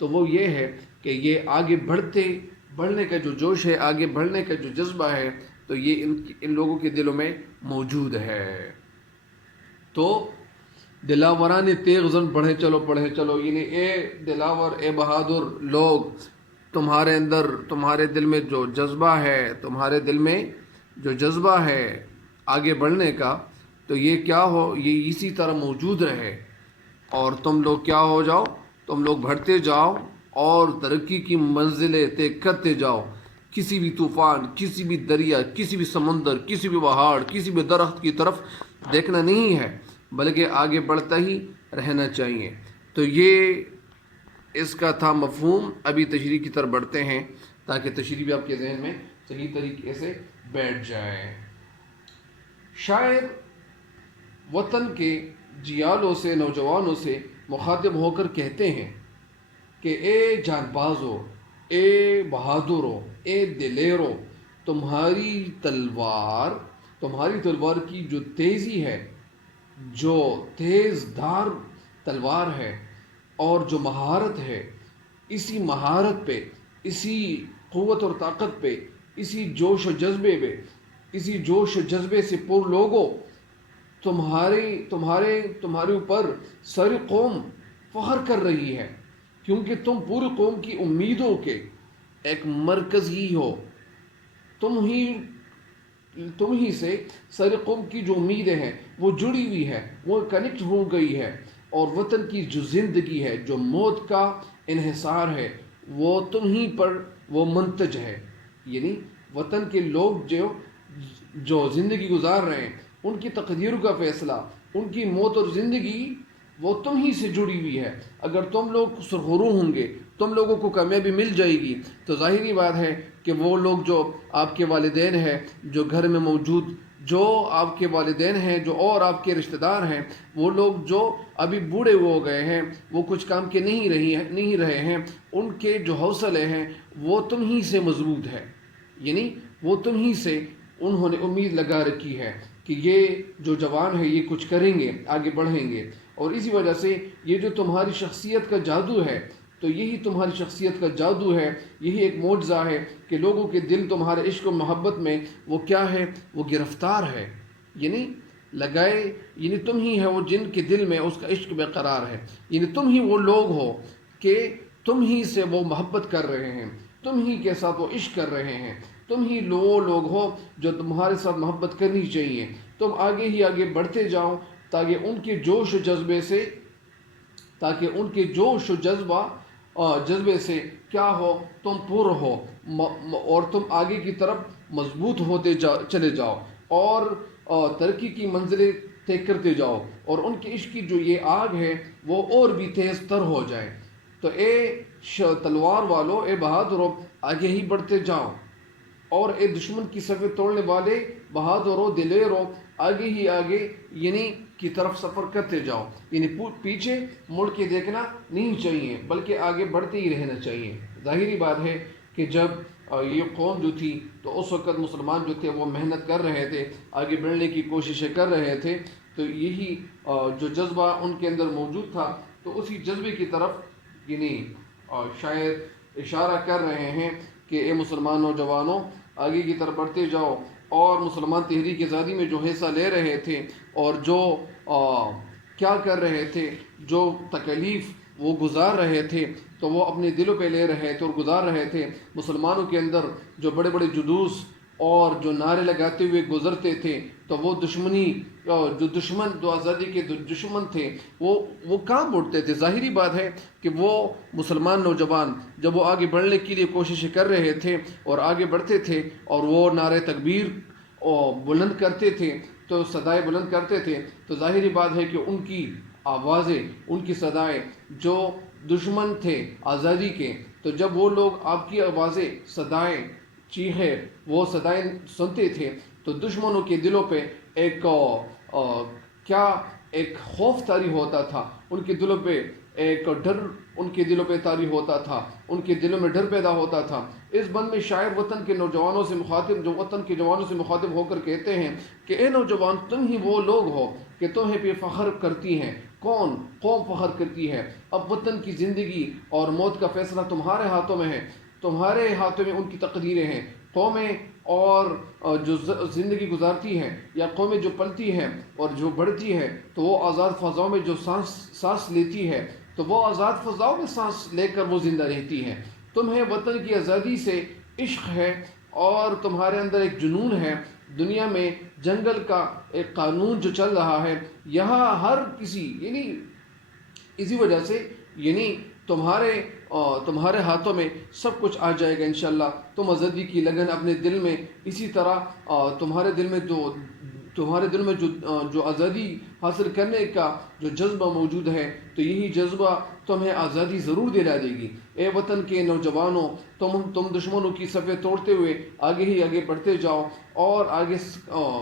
تو وہ یہ ہے کہ یہ آگے بڑھنے کا جو جوش ہے، آگے بڑھنے کا جو جذبہ ہے، تو یہ ان لوگوں کے دلوں میں موجود ہے۔ تو دلاوران تیغ زن بڑھے چلو، یعنی اے دلاور، اے بہادر لوگ، تمہارے دل میں جو جذبہ ہے، تمہارے دل میں جو جذبہ ہے آگے بڑھنے کا، تو یہ کیا ہو، یہ اسی طرح موجود رہے، اور تم لوگ کیا ہو جاؤ، تم لوگ بڑھتے جاؤ اور ترقی کی منزلیں طے کرتے جاؤ۔ کسی بھی طوفان، کسی بھی دریا، کسی بھی سمندر، کسی بھی پہاڑ، کسی بھی درخت کی طرف دیکھنا نہیں ہے، بلکہ آگے بڑھتا ہی رہنا چاہیے۔ تو یہ اس کا تھا مفہوم۔ ابھی تشریح کی طرف بڑھتے ہیں تاکہ تشریح بھی آپ کے ذہن میں صحیح طریقے سے بیٹھ جائے۔ شاعر وطن کے جیالوں سے، نوجوانوں سے مخاطب ہو کر کہتے ہیں کہ اے جان بازو، اے بہادرو، اے دلیرو، تمہاری تلوار کی جو تیزی ہے، جو تیز دھار تلوار ہے، اور جو مہارت ہے، اسی مہارت پہ، اسی قوت اور طاقت پہ، اسی جوش و جذبے سے پر لوگوں، تمہارے اوپر ساری قوم فخر کر رہی ہے، کیونکہ تم پوری قوم کی امیدوں کے ایک مرکز ہی ہو۔ تم ہی سے ساری قوم کی جو امیدیں ہیں وہ جڑی ہوئی ہے، وہ کنیکٹ ہو گئی ہے، اور وطن کی جو زندگی ہے، جو موت کا انحصار ہے، وہ تم ہی پر وہ منتج ہے۔ یعنی وطن کے لوگ جو زندگی گزار رہے ہیں، ان کی تقدیروں کا فیصلہ، ان کی موت اور زندگی، وہ تم ہی سے جڑی ہوئی ہے۔ اگر تم لوگ سرخرو ہوں گے، تم لوگوں کو کامیابی مل جائے گی، تو ظاہری بات ہے کہ وہ لوگ جو آپ کے والدین ہیں، جو گھر میں موجود جو آپ کے والدین ہیں، جو اور آپ کے رشتہ دار ہیں، وہ لوگ جو ابھی بوڑھے ہو گئے ہیں، وہ کچھ کام کے نہیں رہے ہیں، ان کے جو حوصلے ہیں وہ تم ہی سے مضبوط ہے۔ یعنی وہ تم ہی سے انہوں نے امید لگا رکھی ہے کہ یہ جو جوان ہے یہ کچھ کریں گے، آگے بڑھیں گے، اور اسی وجہ سے یہ جو تمہاری شخصیت کا جادو ہے، تو یہی تمہاری شخصیت کا جادو ہے، یہی ایک معجزہ ہے کہ لوگوں کے دل تمہارے عشق و محبت میں وہ کیا ہے، وہ گرفتار ہے۔ یعنی تم ہی ہے وہ جن کے دل میں اس کا عشق برقرار ہے، یعنی تم ہی وہ لوگ ہو کہ تم ہی سے وہ محبت کر رہے ہیں، تم ہی کے ساتھ وہ عشق کر رہے ہیں، تم ہی وہ لوگ ہو جو تمہارے ساتھ محبت کرنی چاہیے۔ تم آگے ہی آگے بڑھتے جاؤ تاکہ ان کے جوش و جذبے سے کیا ہو، تم پر ہو، اور تم آگے کی طرف مضبوط ہوتے چلے جاؤ، اور ترقی کی منزلیں طے کرتے جاؤ، اور ان کے عشق کی جو یہ آگ ہے وہ اور بھی تیز تر ہو جائے۔ تو اے تلوار والو، اے بہادرو، آگے ہی بڑھتے جاؤ، اور اے دشمن کی صفیں توڑنے والے بہادرو، دلیرو، آگے ہی آگے یعنی کی طرف سفر کرتے جاؤ۔ یعنی پیچھے مڑ کے دیکھنا نہیں چاہیے، بلکہ آگے بڑھتے ہی رہنا چاہیے۔ ظاہری بات ہے کہ جب یہ قوم جو تھی تو اس وقت مسلمان جو تھے وہ محنت کر رہے تھے، آگے بڑھنے کی کوششیں کر رہے تھے، تو یہی جو جذبہ ان کے اندر موجود تھا، تو اسی جذبے کی طرف یعنی شاید اشارہ کر رہے ہیں کہ اے مسلمان نوجوانوں، آگے کی طرف بڑھتے جاؤ، اور مسلمان تحریک آزادی میں جو حصہ لے رہے تھے، اور جو کیا کر رہے تھے، جو تکلیف وہ گزار رہے تھے، تو وہ اپنے دلوں پہ لے رہے تھے اور گزار رہے تھے۔ مسلمانوں کے اندر جو بڑے بڑے جلوس اور جو نعرے لگاتے ہوئے گزرتے تھے، تو وہ جو آزادی کے دشمن تھے وہ کام اٹھتے تھے۔ ظاہری بات ہے کہ وہ مسلمان نوجوان جب وہ آگے بڑھنے کے لیے کوششیں کر رہے تھے اور آگے بڑھتے تھے، اور وہ نعرے تکبیر بلند کرتے تھے، تو صدائے بلند کرتے تھے، تو ظاہری بات ہے کہ ان کی آوازیں، ان کی صدائیں، جو دشمن تھے آزادی کے، تو جب وہ لوگ آپ کی آوازیں، صدائیں، چیخیں، وہ صدائیں سنتے تھے، تو دشمنوں کے دلوں پہ ایک خوف طاری ہوتا تھا، ان کے دلوں پہ ایک ڈر، ان کے دلوں پہ طاری ہوتا تھا، ان کے دلوں میں ڈر پیدا ہوتا تھا۔ اس بند میں شاعر وطن کے جوانوں سے مخاطب ہو کر کہتے ہیں کہ اے نوجوان، تم ہی وہ لوگ ہو کہ تمہیں پہ فخر کرتی ہیں کون قوم فخر کرتی ہے؟ اب وطن کی زندگی اور موت کا فیصلہ تمہارے ہاتھوں میں ہے، تمہارے ہاتھوں میں ان کی تقدیریں ہیں۔ قومیں اور جو زندگی گزارتی ہیں، یا قومیں جو پلتی ہیں اور جو بڑھتی ہے، تو وہ آزاد فضاؤں میں جو سانس لیتی ہے، تو وہ آزاد فضاؤں میں سانس لے کر وہ زندہ رہتی ہے۔ تمہیں وطن کی آزادی سے عشق ہے اور تمہارے اندر ایک جنون ہے۔ دنیا میں جنگل کا ایک قانون جو چل رہا ہے، یہاں ہر کسی اسی وجہ سے تمہارے ہاتھوں میں سب کچھ آ جائے گا انشاءاللہ۔ تم آزادی کی لگن اپنے دل میں اسی طرح تمہارے دل میں جو آزادی حاصل کرنے کا جو جذبہ موجود ہے، تو یہی جذبہ تمہیں آزادی ضرور دلا دے گی۔ اے وطن کے نوجوانوں، تم دشمنوں کی صفیں توڑتے ہوئے آگے ہی آگے بڑھتے جاؤ اور آگے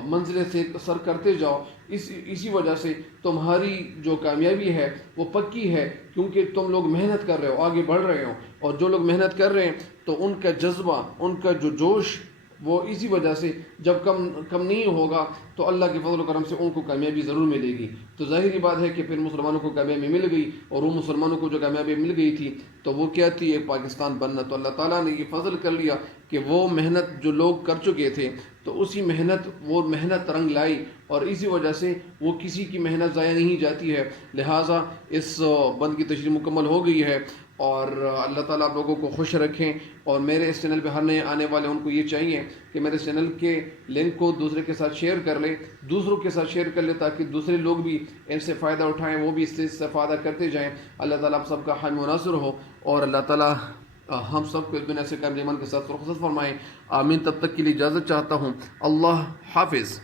منزلیں سے سر کرتے جاؤ۔ اسی وجہ سے تمہاری جو کامیابی ہے وہ پکی ہے، کیونکہ تم لوگ محنت کر رہے ہو، آگے بڑھ رہے ہو، اور جو لوگ محنت کر رہے ہیں تو ان کا جذبہ، ان کا جو جوش، وہ اسی وجہ سے جب کم نہیں ہوگا تو اللہ کے فضل و کرم سے ان کو کامیابی ضرور ملے گی۔ تو ظاہری بات ہے کہ پھر مسلمانوں کو کامیابی مل گئی، اور وہ مسلمانوں کو جو کامیابی مل گئی تھی تو وہ کیا تھی؟ ایک پاکستان بننا۔ تو اللہ تعالیٰ نے یہ فضل کر لیا کہ وہ محنت جو لوگ کر چکے تھے تو وہ محنت رنگ لائی، اور اسی وجہ سے وہ کسی کی محنت ضائع نہیں جاتی ہے۔ لہٰذا اس بند کی تشریح مکمل ہو گئی ہے، اور اللہ تعالیٰ آپ لوگوں کو خوش رکھیں۔ اور میرے اس چینل پہ ہر نئے آنے والے ان کو یہ چاہیے کہ میرے چینل کے لنک کو دوسرے کے ساتھ شیئر کر لیں، دوسروں کے ساتھ شیئر کر لیں، تاکہ دوسرے لوگ بھی ان سے فائدہ اٹھائیں، وہ بھی اس سے استفادہ کرتے جائیں۔ اللہ تعالیٰ آپ سب کا حامی و ناصر ہو، اور اللہ تعالیٰ ہم سب کو اس دنیا سے کامیابی کے ساتھ رخصت فرمائیں۔ آمین۔ تب تک کے لیے اجازت چاہتا ہوں۔ اللہ حافظ۔